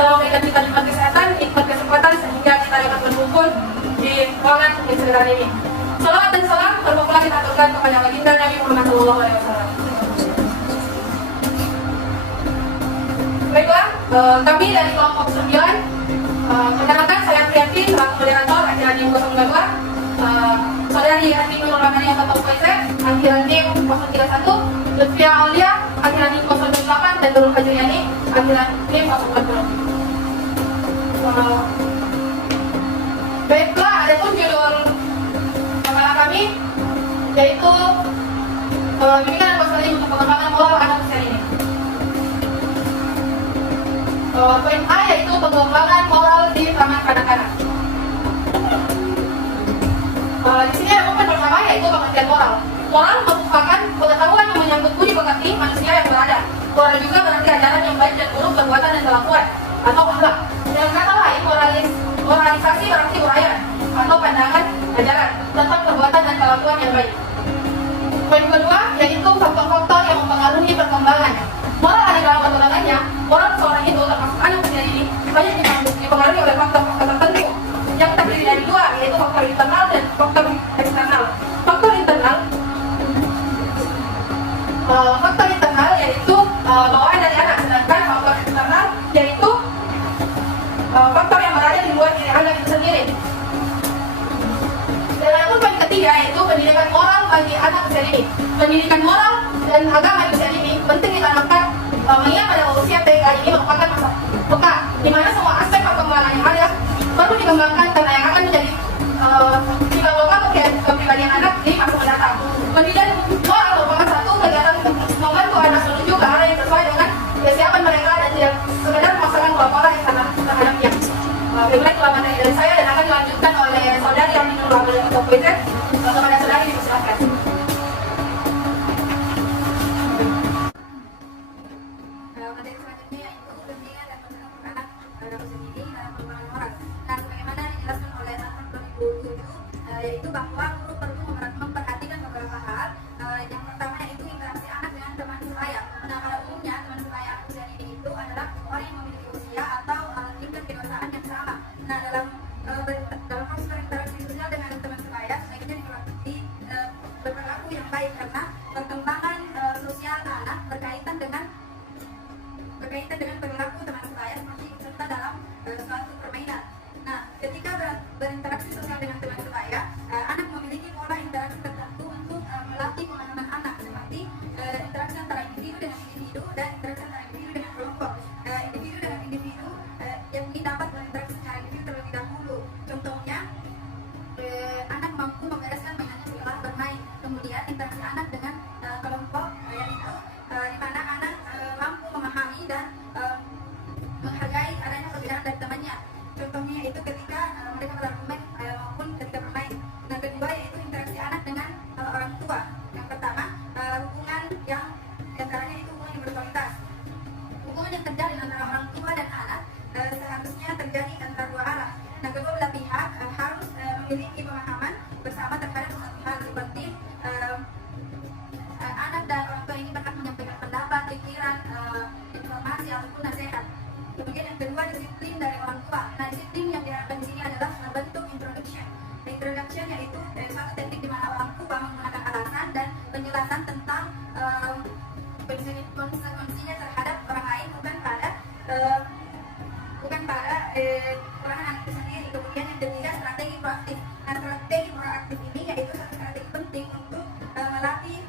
telah memberikan kita nikmat kesehatan, nikmat kesempatan sehingga kita dapat berkumpul di ruangan yang sederhana ini. Salawat dan salam bermula kita aturkan kepada baginda Nabi Muhammad SAW. Baiklah, kami dari kelompok 9 perkenalkan saya Priyanti selaku moderator acara DIM 022, saudari Hati Nurul Rahmani atau PZ, akhiran DIM 031, Lutfia Aulia akhiran DIM 028, dan Nurul Fajriani akhiran DIM 040. Baiklah, ada pun judul makalah kami yaitu bimbingan dan konseling untuk pengembangan moral anak usia ini. Poin A yaitu pengembangan moral di taman kanak-kanak. Di sini ada poin pertama yaitu pengertian moral. Moral merupakan pengetahuan yang menyangkut budi pekerti manusia yang berada. Moral juga berarti ajaran yang baik dan buruk, perbuatan dan kelakuan atau akhlak. Dengan kata lain, moralisasi berarti uraian atau pandangan ajaran tentang perbuatan dan kelakuan yang baik. Poin kedua yaitu faktor-faktor yang mempengaruhi perkembangannya. Moral ada dalam perkembangannya. Moral seorang itu termasuk anak usia ini banyak dipengaruhi oleh faktor-faktor tertentu yang terdiri dari dua, yaitu faktor internal dan faktor eksternal. Faktor internal yaitu bawaan dari anak, sedangkan faktor eksternal yaitu faktor yang berada di luar diri anak itu sendiri. Dan ada poin ketiga yaitu pendidikan moral bagi anak usia ini. Pendidikan moral dan agama di usia ini penting ditanamkan mengingat pada usia TK ini merupakan masa peka di mana semua aspek perkembangan yang ada perlu dikembangkan karena yang akan menjadi dikembangkan kepribadian anak di masa mendatang. Pendidikan moral merupakan satu kegiatan untuk membantu anak menuju ke arah yang sesuai dengan kesiapan mereka dan tidak sekedar memaksakan pola-pola yang sangat terhadapnya. Baiklah, kelamaan dari saya dan akan dilanjutkan oleh saudari yang Nurul Rahmani atau PZ. Kepada saudari dipersilakan. Materi selanjutnya yaitu pendidikan dan pendidikan anak usia dini dalam pengembangan moral. Nah, sebagaimana dijelaskan oleh Nasr 2007, yaitu bahwa guru perlu memperhatikan beberapa hal. Yang pertama yaitu interaksi anak dengan teman sebaya. Nah, pada umumnya teman sebaya anak usia dini itu adalah orang yang memiliki usia atau tingkat kedewasaan yang sama. Nah, dalam proses berinteraksi sosial dengan teman sebaya sebaiknya berperilaku yang baik karena perkembangan sosial anak berkaitan dengan perilaku teman sebaya seperti serta dalam suatu permainan. Nah, ketika berinteraksi sosial dengan teman sebaya, anak memiliki pola interaksi tertentu untuk melatih pemahaman anak seperti interaksi antara individu dengan individu dan interaksi antara individu dengan kelompok. Individu dengan individu yang dapat berinteraksi secara individu terlebih dahulu. Contohnya, anak mampu membereskan mainannya setelah bermain. Kemudian interaksi anak dengan kelompok yaitu di mana anak mampu memahami dan menghargai adanya perbedaan dari temannya. Contohnya itu ketika mereka berargumen maupun ketika bermain. Nah, kedua yaitu interaksi anak dengan orang tua. Yang pertama, hubungan yang diantaranya itu hubungan yang berkualitas. Hubungan yang terjadi antara orang tua dan anak seharusnya terjadi antara dua arah. Nah, kedua belah pihak harus memiliki pemahaman bersama terhadap suatu hal seperti anak dan orang tua ini berhak menyampaikan pendapat, pikiran, informasi ataupun nasihat. Kemudian yang kedua disiplin dari orang tua. Nah, disiplin yang diharapkan di sini adalah bentuk introduction. Introduction yaitu suatu teknik di mana orang tua menggunakan alasan dan penjelasan tentang konsekuensinya terhadap orang lain bukan pada orang anak itu sendiri. Kemudian yang ketiga strategi proaktif. Nah, strategi proaktif ini yaitu satu strategi penting untuk melatih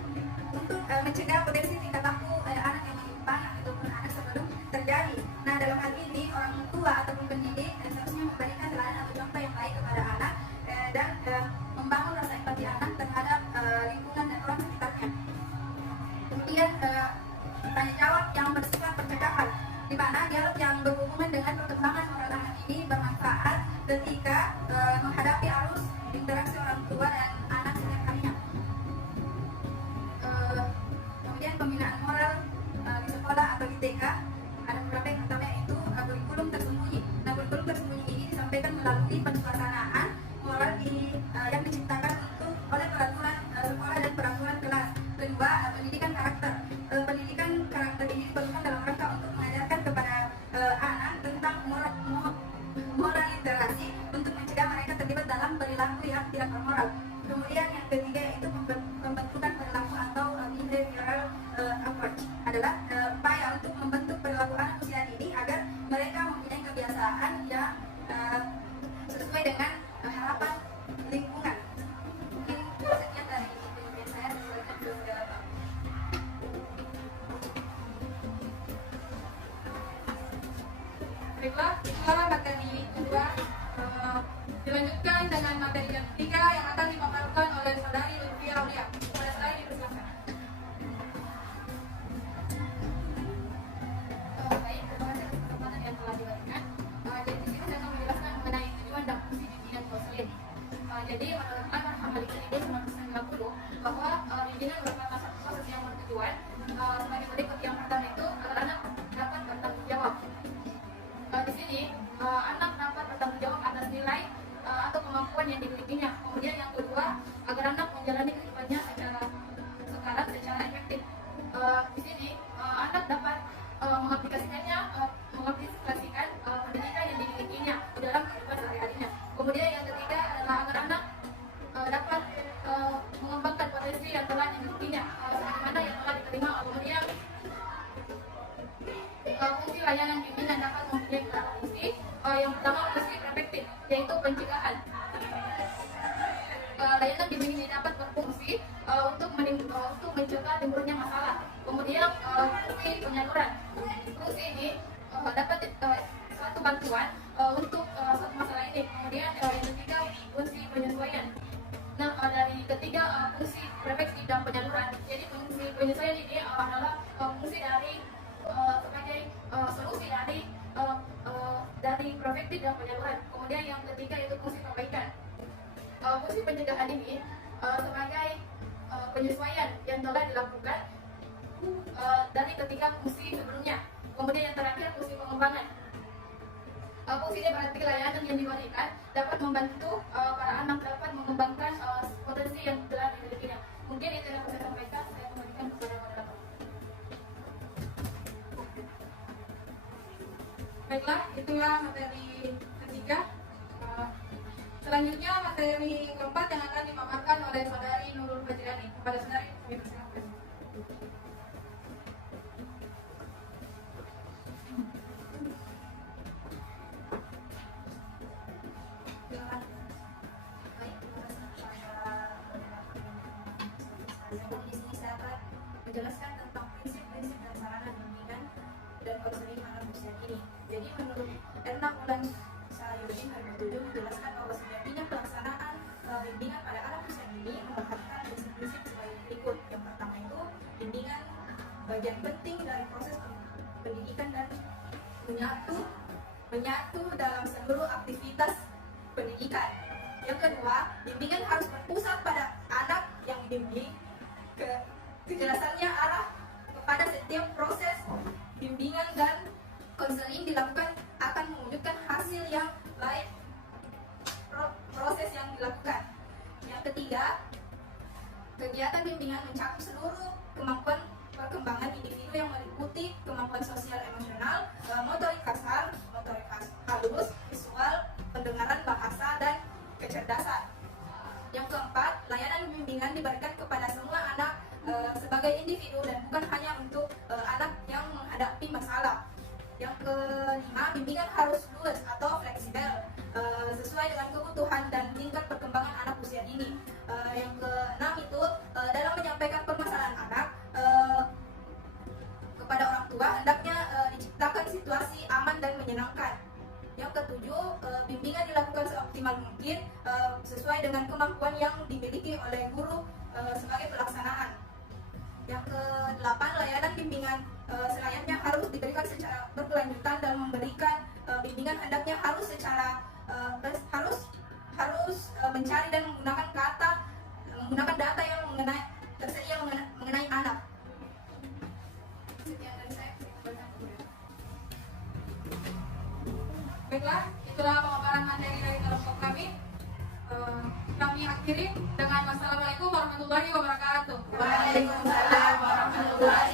untuk mencegah potensi tingkah laku anak yang menyimpang ataupun anak sebelum terjadi. Nah, dalam hal ini orang tua ataupun pendidik seharusnya memberikan teladan atau contoh yang baik kepada anak dan membangun rasa empati anak terhadap lingkungan dan orang sekitarnya. Kemudian tanya jawab yang bersifat percakapan, di mana dialog yang berhubungan dengan perkembangan moral anak ini bermanfaat ketika menghadapi arus interaksi orang tua dan anak setiap harinya. Kemudian pembinaan moral di sekolah atau di TK ada beberapa. Yang pertama yaitu kurikulum tersembunyi. Nah, kurikulum tersembunyi ini disampaikan melalui penyuasanaan moral yang diciptakan oleh peraturan sekolah dan peraturan kelas. Kedua, pendidikan karakter. Pendidikan karakter ini diperlukan dalam rangka untuk mengajarkan kepada anak tentang Baiklah, itulah materi kedua. Dilanjutkan dengan materi yang ketiga yang akan dipaparkan oleh Saudari Lutfia Aulia. Kepada saudari dipersilakan. Baik, terima kasih atas kesempatan yang telah diberikan. Jadi di sini saya akan menjelaskan mengenai tujuan dan fungsi bimbingan konseling. Jadi menurut Amar Hamali ID 1990 bahwa bimbingan merupakan satu proses yang bertujuan sebagai berikut. Yang pertama itu agar anak dapat bertanggung jawab. Di sini anak dapat bertanggung jawab atas nilai atau kemampuan yang dimilikinya. Kemudian yang kedua, agar anak menjalani kehidupannya secara efektif. Di sini anak dapat mengaplikasikan pendidikan yang dimilikinya di dalam kehidupan sehari-harinya. Kemudian yang ketiga adalah agar anak dapat mengembangkan potensi yang telah dimilikinya sebagaimana yang telah diterima. Kemudian fungsi layanan bimbingan dapat mempunyai beberapa fungsi. Yang pertama fungsi preventif, yaitu pencegahan. Layanan bimbingan ini dapat berfungsi untuk mencegah timbulnya masalah. Kemudian fungsi penyaluran. Fungsi ini dapat suatu bantuan untuk suatu masalah ini. Kemudian yang ketiga fungsi penyesuaian. Nah, dari ketiga fungsi preventif dan penyaluran. Jadi fungsi penyesuaian ini adalah fungsi dari sebagai solusi dari preventif dan penyaluran. Kemudian yang ketiga itu fungsi perbaikan. Fungsi pencegahan ini sebagai penyesuaian yang telah dilakukan dari ketiga fungsi sebelumnya. Kemudian yang terakhir fungsi pengembangan. Fungsinya berarti layanan yang diberikan dapat membantu para anak dapat mengembangkan potensi yang telah dimilikinya. Mungkin itu yang saya sampaikan. Saya kembalikan kepada moderator. Baiklah, itulah materi ketiga. Selanjutnya materi keempat yang akan dipaparkan oleh Saudari Nurul Fajriani. Kepada saudari dipersilakan. Di sini saya akan menjelaskan tentang prinsip-prinsip dan sarana bimbingan dan konseling anak usia dini. Jadi menurut Erna Ulan Sayudin 2007 menjelaskan bahwa sejatinya pelaksanaan bimbingan pada anak usia dini memperhatikan prinsip-prinsip sebagai berikut. Yang pertama itu bimbingan bagian penting dari proses pendidikan dan menyatu dalam seluruh aktivitas pendidikan. Yang kedua, bimbingan harus berpusat pada anak yang dibimbing. Kejelasannya arah kepada setiap proses bimbingan dan konseling dilakukan akan mewujudkan hasil yang baik proses yang dilakukan. Yang ketiga, kegiatan bimbingan mencakup seluruh kemampuan perkembangan individu yang meliputi kemampuan sosial emosional, motorik kasar, motorik halus, visual, pendengaran bahasa, dan kecerdasan. Yang keempat, layanan bimbingan diberikan kepada semua anak sebagai individu dan bukan hanya untuk anak yang menghadapi masalah. Yang kelima, bimbingan harus luas atau fleksibel sesuai dengan kebutuhan dan tingkat perkembangan anak usia dini. Yang keenam itu dalam menyampaikan permasalahan anak kepada orang tua hendaknya diciptakan situasi aman dan menyenangkan. Yang ketujuh, bimbingan dilakukan seoptimal mungkin sesuai dengan kemampuan yang dimiliki oleh guru sebagai pelaksanaan. Yang kedelapan, layanan bimbingan selayaknya harus diberikan secara berkelanjutan dan memberikan bimbingan hendaknya harus secara mencari dan menggunakan data yang tersedia mengenai anak. Sekian dari saya. Baiklah, itulah pemaparan materi dari kelompok kami. Kami akhiri dengan wassalamualaikum warahmatullahi wabarakatuh. Waalaikumsalam warahmatullahi